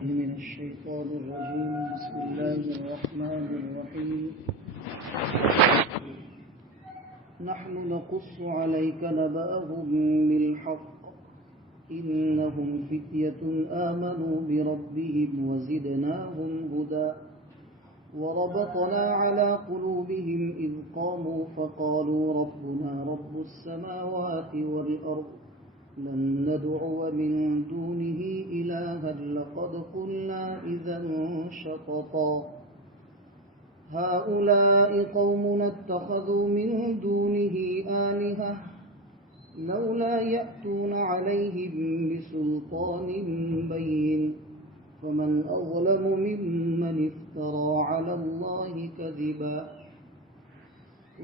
من الشيطان الرجيم. بسم الله الرحمن الرحيم. نحن نقص عليك نبأهم بالحق إنهم فتية آمنوا بربهم وزدناهم هدى وربطنا على قلوبهم إذ قاموا فقالوا ربنا رب السماوات والأرض لن ندعو من دونه إلها لقد قلنا إذا شططا هؤلاء قومنا اتخذوا من دونه آلهة لولا يأتون عليهم بسلطان بين فمن أظلم ممن افترى على الله كذبا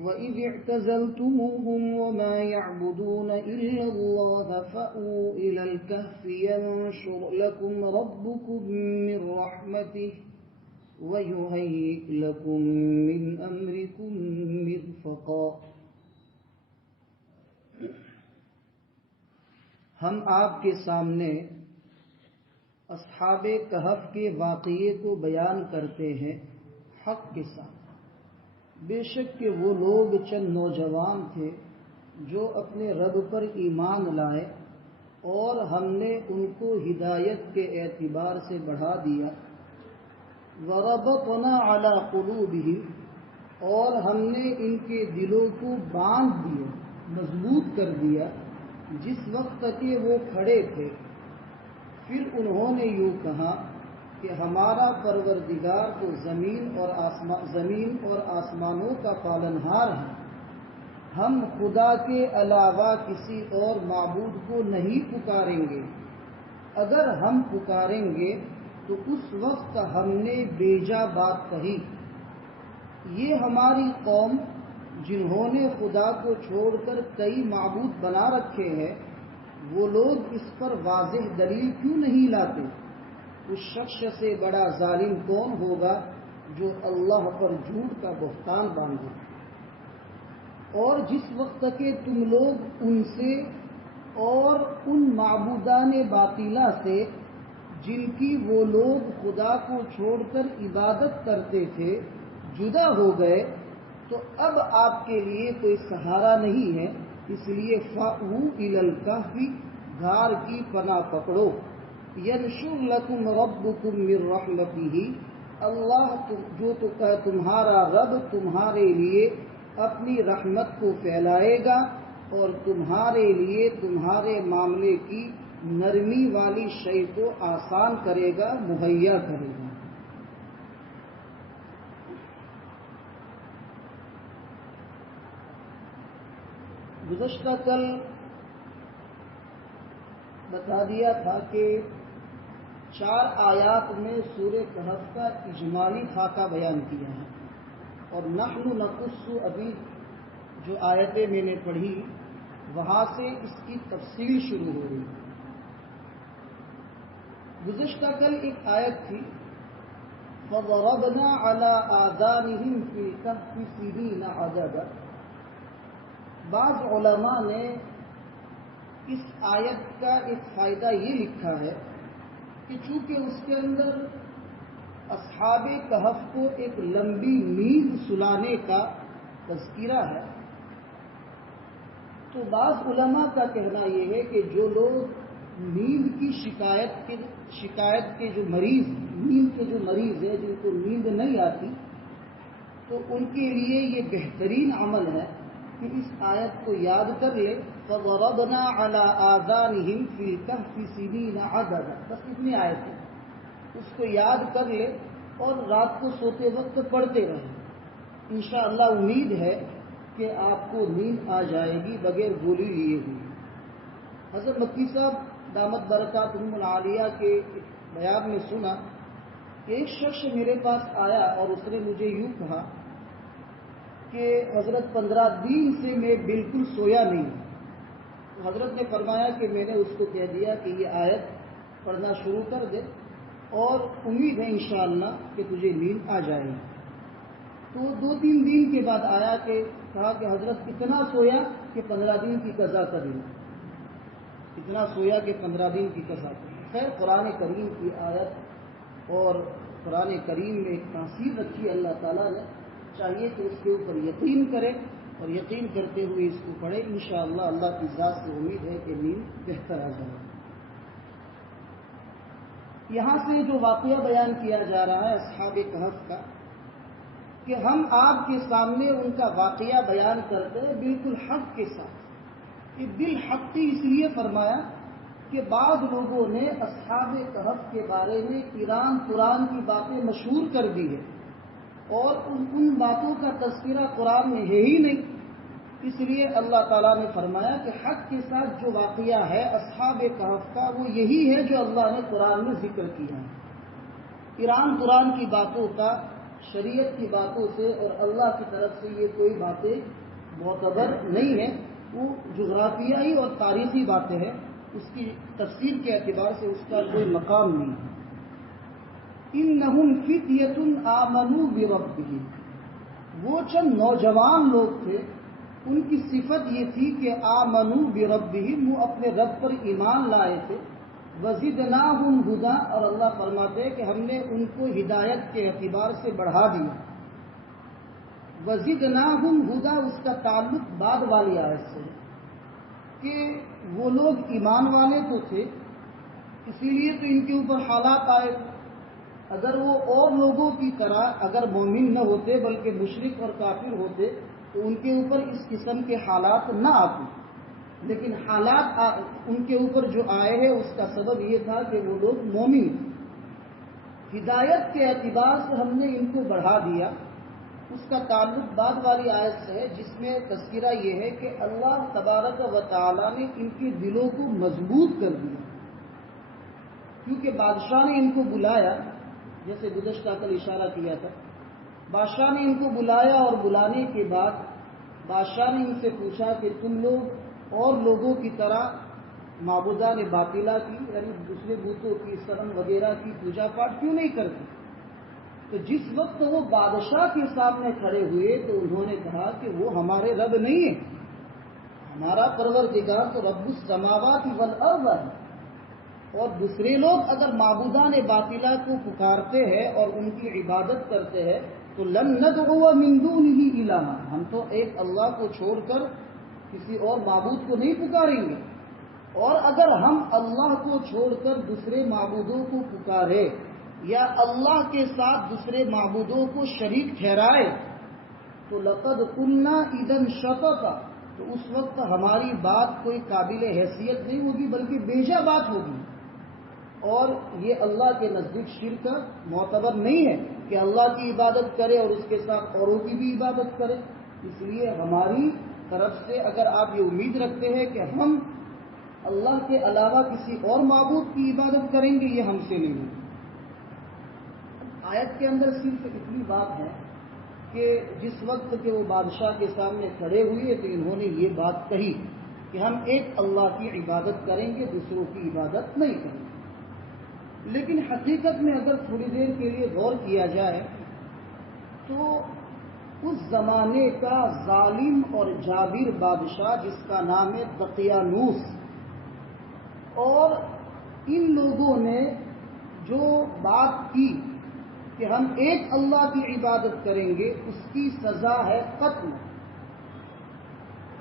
وإذ اعتزلتموهم وما يعبدون إلا الله فأووا إلى الكهف ينشر لكم ربكم من رحمته ويهيئ لكم من أمركم مرفقا. ہم آپ کے سامنے اصحاب کہف کے واقعے کو بیان کرتے ہیں حق کے ساتھ. بے شک کہ وہ لوگ چند نوجوان تھے جو اپنے رب پر ایمان لائے اور ہم نے ان کو ہدایت کے اعتبار سے بڑھا دیا. وَرَبَطْنَا عَلَى قُلُوبِهِمْ اور ہم نے ان کے دلوں کو باندھ دیا، مضبوط کر دیا جس وقت کہ وہ کھڑے تھے. پھر انہوں نے یوں کہا کہ ہمارا پروردگار تو زمین اور آسمانوں کا پالنہار ہے، ہم خدا کے علاوہ کسی اور معبود کو نہیں پکاریں گے. اگر ہم پکاریں گے تو اس وقت ہم نے بیجا بات کہی. یہ ہماری قوم جنہوں نے خدا کو چھوڑ کر کئی معبود بنا رکھے ہیں، وہ لوگ اس پر واضح دلیل کیوں نہیں لاتے؟ اس شخص سے بڑا ظالم کون ہوگا جو اللہ پر جھوٹ کا بہتان باندھے. اور جس وقت کہ تم لوگ ان سے اور ان معبودان باطلہ سے جن کی وہ لوگ خدا کو چھوڑ کر عبادت کرتے تھے جدا ہو گئے تو اب آپ کے لیے کوئی سہارا نہیں ہے. اس لیے فَأْوُوا إِلَى الْكَهْفِ غار کی پناہ پکڑو. يَنشُرْ لَكُمْ رَبُّكُمْ مِنْ رَحْمَتِهِ اللہ جو تمہارا رب تمہارے لیے اپنی رحمت کو پھیلائے گا اور تمہارے لیے تمہارے معاملے کی نرمی والی شے کو آسان کرے گا، مہیا کرے گا. گزشتہ کل بتا دیا تھا کہ 4 آیات میں سورہ کہف کا اجمالی خاکہ بیان کیا ہے، اور نحن نقص ابھی جو آیتیں میں نے پڑھی وہاں سے اس کی تفصیل شروع ہو رہی. گزشتہ کل ایک آیت تھی فَضَرَبْنَا عَلَىٰ آذَانِهِمْ فِي الْكَهْفِ سِنِينَ عَدَدًا. بعض علماء نے اس آیت کا ایک فائدہ یہ لکھا ہے کہ چونکہ اس کے اندر اصحاب کہف کو ایک لمبی نیند سلانے کا تذکرہ ہے، تو بعض علماء کا کہنا یہ ہے کہ جو لوگ نیند کی شکایت کے جو مریض ہیں جن کو نیند نہیں آتی، تو ان کے لیے یہ بہترین عمل ہے کہ اس آیت کو یاد کر لے. فَضَرَبْنَا عَلَىٰ آذَانِهِمْ فِي الْكَهْفِ سِنِينَ عَدَدًا. بس اتنی آیت ہے، اس کو یاد کر لے اور رات کو سوتے وقت پڑھتے رہے. انشاءاللہ امید ہے کہ آپ کو نیند آ جائے گی بغیر گولی لیے ہوئے. حضرت مکی صاحب دامت برکاتہم العالیہ کے بیان میں سنا کہ ایک شخص میرے پاس آیا اور اس نے مجھے یوں کہا کہ حضرت 15 دن سے میں بالکل سویا نہیں. حضرت نے فرمایا کہ میں نے اس کو کہہ دیا کہ یہ آیت پڑھنا شروع کر دے اور امید ہے انشاءاللہ کہ تجھے نیند آ جائے گی. تو 2-3 دن کے بعد آیا کہ کہا کہ حضرت اتنا سویا کہ 15 دن کی قضا کر لی. اتنا سویا کہ 15 دن کی قضا کر لی. خیر قرآن کریم کی آیت اور قرآن کریم میں ایک تاثیر رکھی اللہ تعالیٰ نے، چاہیے کہ اس کے اوپر یقین کرے اور یقین کرتے ہوئے اس کو پڑھے، انشاءاللہ اللہ کی ذات سے امید ہے کہ نیند بہتر آ جائے۔ یہاں سے جو واقعہ بیان کیا جا رہا ہے اصحاب کہف کا، کہ ہم آپ کے سامنے ان کا واقعہ بیان کرتے ہیں بالکل حق کے ساتھ۔ یہ بالحقی اس لیے فرمایا کہ بعض لوگوں نے اصحاب کہف کے بارے میں ایران قرآن کی باتیں مشہور کر دی ہے، اور ان باتوں کا تذکرہ قرآن میں ہے ہی نہیں، اس لیے اللہ تعالیٰ نے فرمایا کہ حق کے ساتھ جو واقعہ ہے اصحاب کہف کا وہ یہی ہے جو اللہ نے قرآن میں ذکر کیا ہے۔ ایران قرآن کی باتوں کا، شریعت کی باتوں سے اور اللہ کی طرف سے یہ کوئی باتیں معتبر نہیں ہے، وہ جغرافیائی اور تاریخی باتیں ہیں، اس کی تفسیر کے اعتبار سے اس کا کوئی مقام نہیں ہے۔ انہم فتیۃ آمنوا بربہم، وہ چند نوجوان لوگ تھے، ان کی صفت یہ تھی کہ آمنوا بربہم، وہ اپنے رب پر ایمان لائے تھے، وزدناہم ہدی، اور اللہ فرماتے ہیں کہ ہم نے ان کو ہدایت کے اعتبار سے بڑھا دیا۔ وزدناہم ہدی، اس کا تعلق بعد والی آیت سے ہے کہ وہ لوگ ایمان والے تو تھے، اسی لیے تو ان کے اوپر حالات آئے۔ اگر وہ اور لوگوں کی طرح اگر مومن نہ ہوتے بلکہ مشرک اور کافر ہوتے تو ان کے اوپر اس قسم کے حالات نہ آتے، لیکن حالات ان کے اوپر جو آئے ہیں اس کا سبب یہ تھا کہ وہ لوگ مومن تھے۔ ہدایت کے اعتبار سے ہم نے ان کو بڑھا دیا، اس کا تعلق بعد والی آیت سے ہے جس میں تذکرہ یہ ہے کہ اللہ تبارک و تعالیٰ نے ان کے دلوں کو مضبوط کر دیا، کیونکہ بادشاہ نے ان کو بلایا، جیسے گزشتہ کل اشارہ کیا تھا، بادشاہ نے ان کو بلایا اور بلانے کے بعد بادشاہ نے ان سے پوچھا کہ تم لوگ اور لوگوں کی طرح معبودان باطلہ کی، یعنی دوسرے بتوں کی، صنم وغیرہ کی پوجا پاٹ کیوں نہیں کرتے؟ تو جس وقت وہ بادشاہ کے سامنے کھڑے ہوئے تو انہوں نے کہا کہ وہ ہمارے رب نہیں ہے، ہمارا پروردگار تو رب السماوات والارض ہے، اور دوسرے لوگ اگر معبودان باطلہ کو پکارتے ہیں اور ان کی عبادت کرتے ہیں تو لن ندعو من دونہ الہا، ہم تو ایک اللہ کو چھوڑ کر کسی اور معبود کو نہیں پکاریں گے، اور اگر ہم اللہ کو چھوڑ کر دوسرے معبودوں کو پکارے یا اللہ کے ساتھ دوسرے معبودوں کو شریک ٹھہرائے تو لقد قلنا اذا شططا، تو اس وقت ہماری بات کوئی قابل حیثیت نہیں ہوگی بلکہ بیجا بات ہوگی، اور یہ اللہ کے نزدیک شرک معتبر نہیں ہے کہ اللہ کی عبادت کرے اور اس کے ساتھ اوروں کی بھی عبادت کرے۔ اس لیے ہماری طرف سے اگر آپ یہ امید رکھتے ہیں کہ ہم اللہ کے علاوہ کسی اور معبود کی عبادت کریں گے، یہ ہم سے نہیں ہوگی۔ آیت کے اندر صرف اتنی بات ہے کہ جس وقت کہ وہ بادشاہ کے سامنے کھڑے ہوئے تو انہوں نے یہ بات کہی کہ ہم ایک اللہ کی عبادت کریں گے، دوسروں کی عبادت نہیں کریں گے۔ لیکن حقیقت میں اگر تھوڑی دیر کے لیے غور کیا جائے تو اس زمانے کا ظالم اور جابر بادشاہ جس کا نام ہے دقیانوس، اور ان لوگوں نے جو بات کی کہ ہم ایک اللہ کی عبادت کریں گے، اس کی سزا ہے قتل،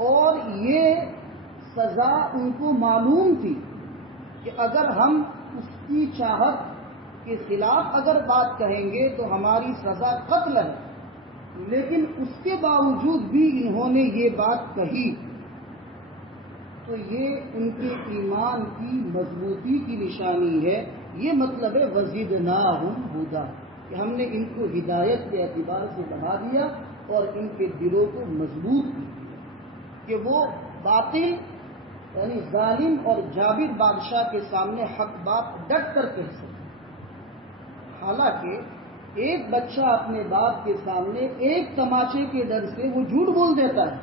اور یہ سزا ان کو معلوم تھی کہ اگر ہم اس کی چاہت کے خلاف اگر بات کہیں گے تو ہماری سزا قتل ہے، لیکن اس کے باوجود بھی انہوں نے یہ بات کہی، تو یہ ان کے ایمان کی مضبوطی کی نشانی ہے۔ یہ مطلب ہے وزدناہم ہدی، کہ ہم نے ان کو ہدایت کے اعتبار سے بڑھا دیا اور ان کے دلوں کو مضبوط کیا کہ وہ باطل یعنی ظالم اور جابر بادشاہ کے سامنے حق بات ڈٹ کر کہہ سکے۔ حالانکہ ایک بچہ اپنے باپ کے سامنے ایک تماچے کے ڈر سے وہ جھوٹ بول دیتا ہے،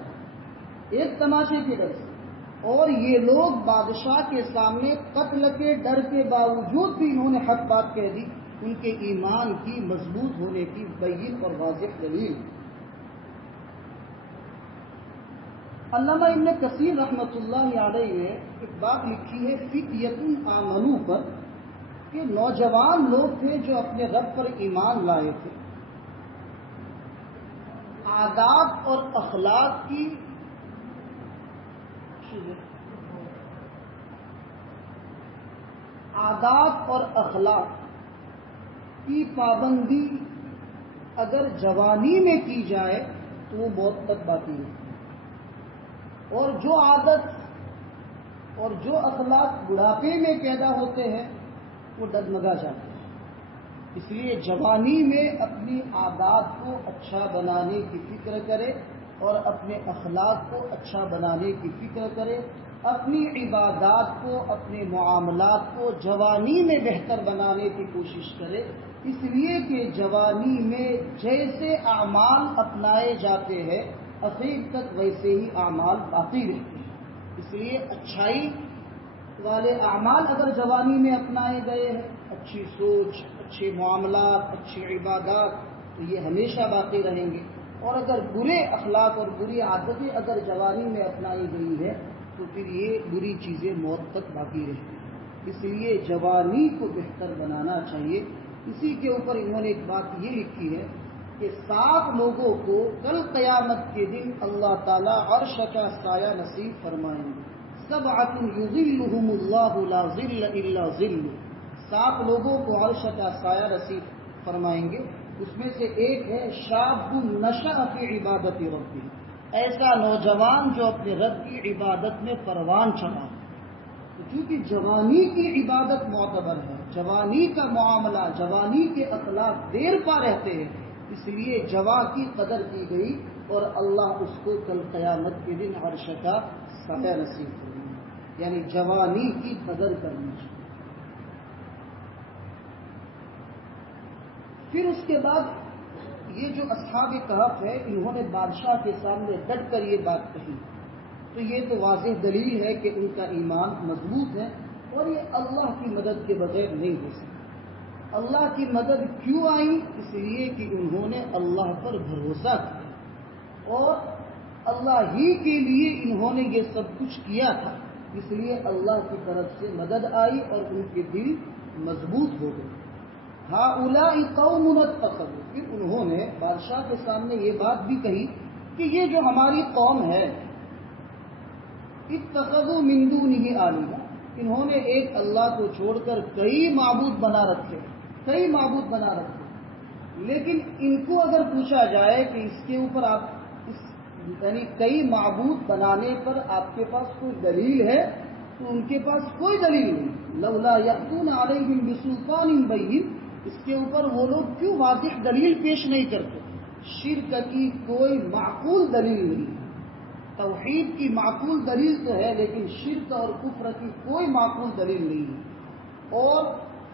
ایک تماچے کے ڈر سے، اور یہ لوگ بادشاہ کے سامنے قتل کے ڈر کے باوجود بھی انہوں نے حق بات کہہ دی۔ ان کے ایمان کی مضبوط ہونے کی بین اور واضح دلیل۔ علامہ ابن کثیر رحمۃ اللہ علیہ نے ایک بات لکھی ہے فتیۃ آمنوا پر، کہ نوجوان لوگ تھے جو اپنے رب پر ایمان لائے تھے، عادات اور اخلاق کی عادات اور اخلاق کی پابندی اگر جوانی میں کی جائے تو وہ موت تک باقی ہے، اور جو عادت اور جو اخلاق بڑھاپے میں پیدا ہوتے ہیں وہ ڈگمگا جاتے ہیں۔ اس لیے جوانی میں اپنی عادات کو اچھا بنانے کی فکر کرے اور اپنے اخلاق کو اچھا بنانے کی فکر کرے، اپنی عبادات کو، اپنے معاملات کو جوانی میں بہتر بنانے کی کوشش کرے، اس لیے کہ جوانی میں جیسے اعمال اپنائے جاتے ہیں اخیر تک ویسے ہی اعمال باقی رہتے ہیں۔ اس لیے اچھائی والے اعمال اگر جوانی میں اپنائے گئے ہیں، اچھی سوچ، اچھے معاملات، اچھی عبادات، تو یہ ہمیشہ باقی رہیں گے، اور اگر برے اخلاق اور بری عادتیں اگر جوانی میں اپنائی گئی ہے تو پھر یہ بری چیزیں موت تک باقی رہتی ہیں۔ اس لیے جوانی کو بہتر بنانا چاہیے۔ اسی کے اوپر انہوں نے ایک بات یہ لکھی ہے کہ 7 لوگوں کو کل قیامت کے دن اللہ تعالیٰ عرش کا سایہ نصیب فرمائیں گے۔ سبعۃ یظلھم اللہ لا ظل الا ظلہ، 7 لوگوں کو عرش کا سایہ نصیب فرمائیں گے۔ اس میں سے ایک ہے شاب نشأ فی عبادت ربہ، ایسا نوجوان جو اپنے رب کی عبادت میں پروان چڑھا۔ تو چونکہ جوانی کی عبادت معتبر ہے، جوانی کا معاملہ، جوانی کے اخلاق دیر پا رہتے ہیں، اس لیے جوان کی قدر کی گئی اور اللہ اس کو کل قیامت کے دن عرش کا سایہ نصیب کریں گے، یعنی جوانی کی قدر کرنی چاہیے۔ پھر اس کے بعد یہ جو اصحاب کہف ہے، انہوں نے بادشاہ کے سامنے ڈٹ کر یہ بات کہی، تو یہ تو واضح دلیل ہے کہ ان کا ایمان مضبوط ہے، اور یہ اللہ کی مدد کے بغیر نہیں ہو سکتا۔ اللہ کی مدد کیوں آئی؟ اس لیے کہ انہوں نے اللہ پر بھروسہ کیا، اور اللہ ہی کے لیے انہوں نے یہ سب کچھ کیا تھا، اس لیے اللہ کی طرف سے مدد آئی اور ان کے دل مضبوط ہو گئے۔ ہؤلاء قوم اتخذوا، پھر انہوں نے بادشاہ کے سامنے یہ بات بھی کہی کہ یہ جو ہماری قوم ہے، اتخذوا من دونہ آلہہ، انہوں نے ایک اللہ کو چھوڑ کر کئی معبود بنا رکھے، کئی معبود بنا رکھے۔ لیکن ان کو اگر پوچھا جائے کہ اس کے اوپر آپ یعنی کئی معبود بنانے پر آپ کے پاس کوئی دلیل ہے، تو ان کے پاس کوئی دلیل نہیں۔ لولا یأتون علیہم بسلطان بین، اس کے اوپر وہ لوگ کیوں واضح دلیل پیش نہیں کرتے؟ شرک کی کوئی معقول دلیل نہیں، توحید کی معقول دلیل تو ہے، لیکن شرک اور کفر کی کوئی معقول دلیل نہیں ہے۔ اور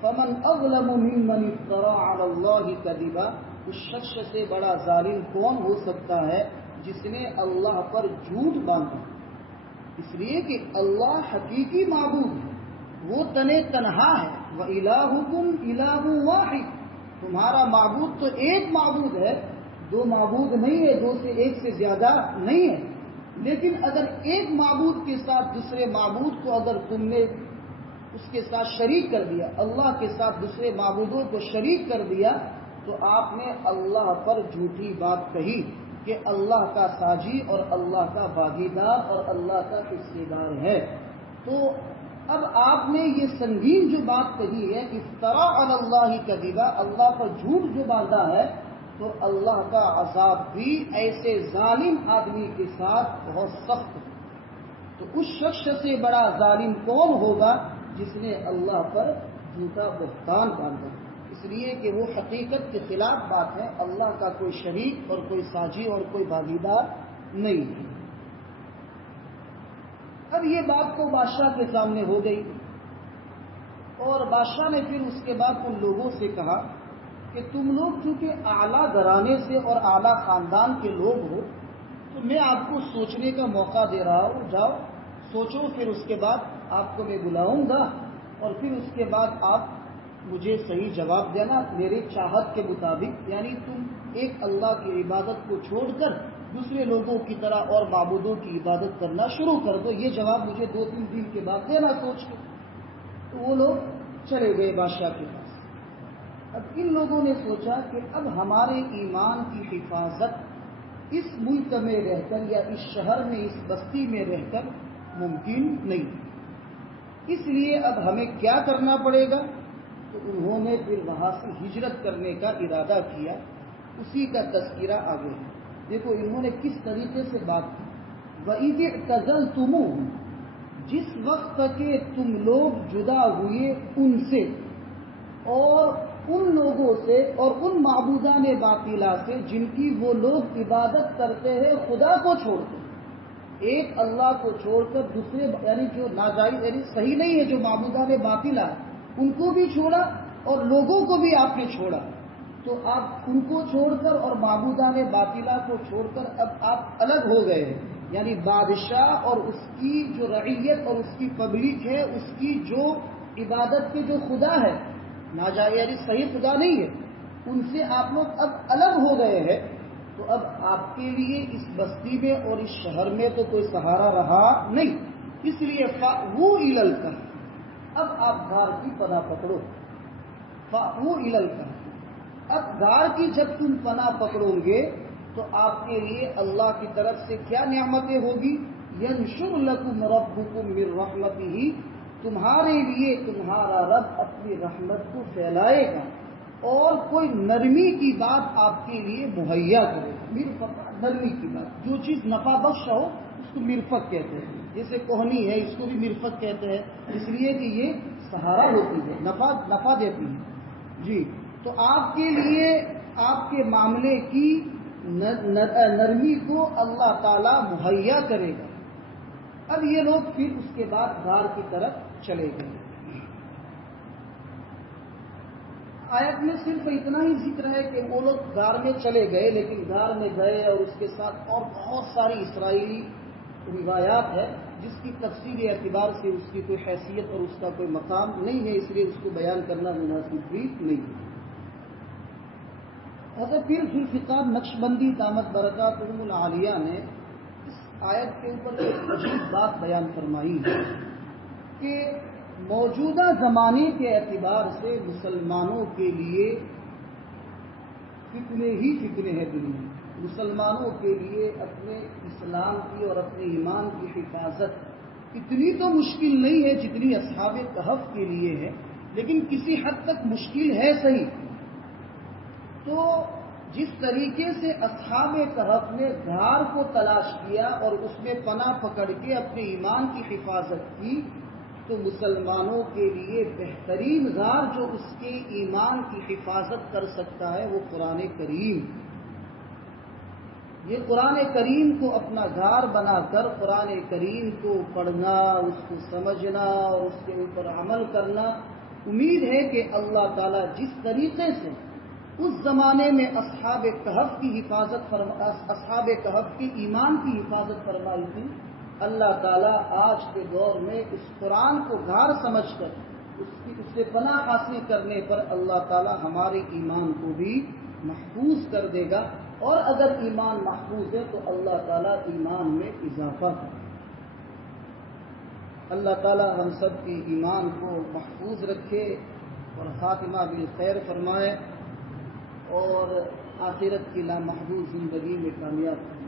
فمن اظلم ممن افترى علی اللہ کذبا، اس شخص سے بڑا ظالم کون ہو سکتا ہے جس نے اللہ پر جھوٹ باندھا؟ اس لیے کہ اللہ حقیقی معبود ہے، وہ تنہا ہے۔ وَإِلَٰهُكُمْ إِلَٰهٌ وَاحِدٌ، تمہارا معبود تو ایک معبود ہے، 2 معبود نہیں ہے، 2 سے 1 سے زیادہ نہیں ہے۔ لیکن اگر ایک معبود کے ساتھ دوسرے معبود کو اگر تم نے اس کے ساتھ شریک کر دیا، اللہ کے ساتھ دوسرے معبودوں کو شریک کر دیا، تو آپ نے اللہ پر جھوٹی بات کہی کہ اللہ کا ساجی اور اللہ کا بھاگیدار اور اللہ کا حصے دار ہے۔ تو اب آپ نے یہ سنگین جو بات کہی ہے، افترا علی اللہ کذبا، اللہ پر جھوٹ جو باندھا ہے، تو اللہ کا عذاب بھی ایسے ظالم آدمی کے ساتھ بہت سخت ہے۔ تو اس شخص سے بڑا ظالم کون ہوگا جس نے اللہ پر جھوٹا بہتان باندھا؟ اس لیے کہ وہ حقیقت کے خلاف بات ہے، اللہ کا کوئی شریک اور کوئی ساجی اور کوئی بھاگیدار نہیں ہے۔ اب یہ بات تو بادشاہ کے سامنے ہو گئی، اور بادشاہ نے پھر اس کے بعد ان لوگوں سے کہا کہ تم لوگ چونکہ اعلیٰ گھرانے سے اور اعلیٰ خاندان کے لوگ ہو، تو میں آپ کو سوچنے کا موقع دے رہا ہوں، جاؤ سوچو، پھر اس کے بعد آپ کو میں بلاؤں گا، اور پھر اس کے بعد آپ مجھے صحیح جواب دینا میری چاہت کے مطابق۔ یعنی تم ایک اللہ کی عبادت کو چھوڑ کر دوسرے لوگوں کی طرح اور معبودوں کی عبادت کرنا شروع کر دو، یہ جواب مجھے 2-3 دن کے بعد دینا سوچ کے۔ تو وہ لوگ چلے گئے بادشاہ کے پاس۔ اب ان لوگوں نے سوچا کہ اب ہمارے ایمان کی حفاظت اس ملک میں رہ کر یا اس شہر میں، اس بستی میں رہ کر ممکن نہیں، اس لیے اب ہمیں کیا کرنا پڑے گا؟ تو انہوں نے پھر وہاں سے ہجرت کرنے کا ارادہ کیا۔ اسی کا تذکرہ آگے ہے۔ دیکھو انہوں نے کس طریقے سے بات کی۔ وَإِذِ اعْتَزَلْتُمُوهُمْ، جس وقت کہ تم لوگ جدا ہوئے ان سے اور ان لوگوں سے اور ان معبودان باطلا سے جن کی وہ لوگ عبادت کرتے ہیں خدا کو چھوڑ کر، ایک اللہ کو چھوڑ کر دوسرے یعنی جو ناجائز یعنی صحیح نہیں ہے، جو معبودان باطلا ان کو بھی چھوڑا اور لوگوں کو بھی آپ نے چھوڑا۔ تو آپ ان کو چھوڑ کر اور معبودان باطلا کو چھوڑ کر اب آپ الگ ہو گئے ہیں، یعنی بادشاہ اور اس کی جو رعیت اور اس کی پبلک ہے، اس کی جو عبادت کے جو خدا ہے ناجائز یعنی صحیح خدا نہیں ہے، ان سے آپ لوگ اب الگ ہو گئے ہیں۔ تو اب آپ کے لیے اس بستی میں اور اس شہر میں تو کوئی سہارا رہا نہیں، اس لیے فَأْوُوا إِلَى الْكَهْفِ، اب آپ غار کی پناہ پکڑو۔ فَأْوُوا إِلَى الْكَهْفِ، اب غار کی جب تم پناہ پکڑو گے تو آپ کے لیے اللہ کی طرف سے کیا نعمتیں ہوگی؟ يَنْشُرْ لَكُمْ رَبُّكُمْ مِنْ رَحْمَتِهِ، تمہارے لیے تمہارا رب اپنی رحمت کو پھیلائے گا اور کوئی نرمی کی بات آپ کے لیے مہیا کرے گا۔ مرفق، نرمی کی بات، جو چیز نفع بخش ہو اس کو مرفق کہتے ہیں۔ جیسے کوہنی ہے اس کو بھی مرفق کہتے ہیں، اس لیے کہ یہ سہارا ہوتی ہے، نفع دیتی ہے جی۔ تو آپ کے لیے آپ کے معاملے کی نرمی کو اللہ تعالی مہیا کرے گا۔ اب یہ لوگ پھر اس کے بعد غار کی طرف چلے گئے۔ آیت میں صرف اتنا ہی ذکر ہے کہ وہ لوگ غار میں چلے گئے، لیکن غار میں گئے اور اس کے ساتھ اور بہت ساری اسرائیلی روایات ہے جس کی تفصیلی اعتبار سے اس کی کوئی حیثیت اور اس کا کوئی مقام نہیں ہے، اس لیے اس کو بیان کرنا مناسب بھی نہیں ہے۔ حضرت پیر ذوالفقار نقشبندی دامت برکاتہم العالیہ نے اس آیت کے اوپر ایک عجیب بات بیان فرمائی ہے کہ موجودہ زمانے کے اعتبار سے مسلمانوں کے لیے فتنے ہی فتنے ہیں دنیا میں۔ مسلمانوں کے لیے اپنے اسلام کی اور اپنے ایمان کی حفاظت اتنی تو مشکل نہیں ہے جتنی اصحاب کہف کے لیے ہے، لیکن کسی حد تک مشکل ہے صحیح۔ تو جس طریقے سے اصحاب کہف نے غار کو تلاش کیا اور اس میں پناہ پکڑ کے اپنے ایمان کی حفاظت کی، تو مسلمانوں کے لیے بہترین غار جو اس کے ایمان کی حفاظت کر سکتا ہے وہ قرآن کریم۔ یہ قرآن کریم کو اپنا غار بنا کر قرآن کریم کو پڑھنا، اس کو سمجھنا اور اس کے اوپر عمل کرنا، امید ہے کہ اللہ تعالیٰ جس طریقے سے اس زمانے میں اصحاب کہف کی ایمان کی حفاظت فرمائی تھی، اللہ تعالیٰ آج کے دور میں اس قرآن کو غار سمجھ کر اس سے پناہ حاصل کرنے پر اللہ تعالیٰ ہمارے ایمان کو بھی محفوظ کر دے گا، اور اگر ایمان محفوظ ہے تو اللہ تعالیٰ ایمان میں اضافہ کرے۔ اللہ تعالیٰ ہم سب کے ایمان کو محفوظ رکھے اور خاتمہ بالخیر فرمائے اور آخرت کی لامحدود زندگی میں کامیاب کرے۔